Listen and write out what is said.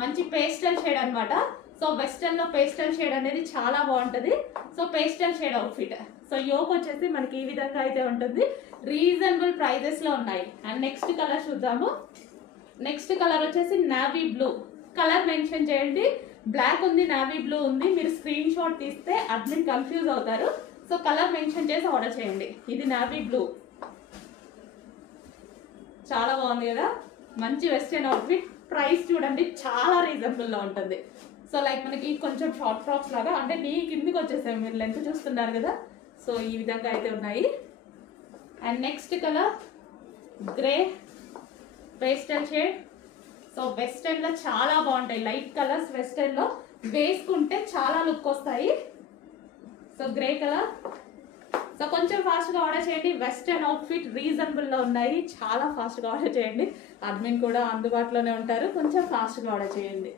మంచి pastel shade అన్నమాట. So western లో పేస్టల్ షేడ్ అనేది చాలా బాగుంటది. So pastel shade outfit. So yoke వచ్చేసి మనకి ఈ విధంగా అయితే ఉంటుంది. రీజనబుల్ ప్రైజెస్ లో ఉన్నాయి. అండ్ నెక్స్ట్ కలర్ చూద్దాము. నెక్స్ట్ కలర్ వచ్చేసి నావీ బ్లూ. కలర్ మెన్షన్ చేయండి. బ్లాక్ ఉంది, నావీ బ్లూ ఉంది. మీరు స్క్రీన్ షాట్ తీస్తే అడ్మిన్ కన్ఫ్యూజ్ అవుతారు. సో కలర్ మెన్షన్ చేసి ఆర్డర్ చేయండి. ఇది నావీ బ్లూ, చాలా బాగుంది కదా, మంచి వెస్టర్న్ అవుట్ఫిట్. ప్రైస్ చూడండి చాలా రీజనబుల్ లో ఉంటుంది. సో లైక్ మనకి కొంచెం షార్ట్ ఫ్రాక్స్ లాగా, అంటే నీ కిందికి వచ్చేసాయి, మీరు లెంత్ చూస్తున్నారు కదా. సో ఈ విధంగా అయితే ఉన్నాయి. And next colour grey pastel shade. So western లో చాలా బాగుంటాయి లైట్ కలర్స్. వెస్టర్న్ లో వేసుకుంటే చాలా లుక్ వస్తాయి. So grey colour. సో కొంచెం ఫాస్ట్గా ఆర్డర్ చేయండి. వెస్టర్న్ అవుట్ఫిట్ రీజనబుల్లో ఉన్నాయి, చాలా ఫాస్ట్గా ఆర్డర్ చేయండి. అడ్మిన్ కూడా అందుబాటులోనే ఉంటారు, కొంచెం ఫాస్ట్గా ఆర్డర్ చేయండి.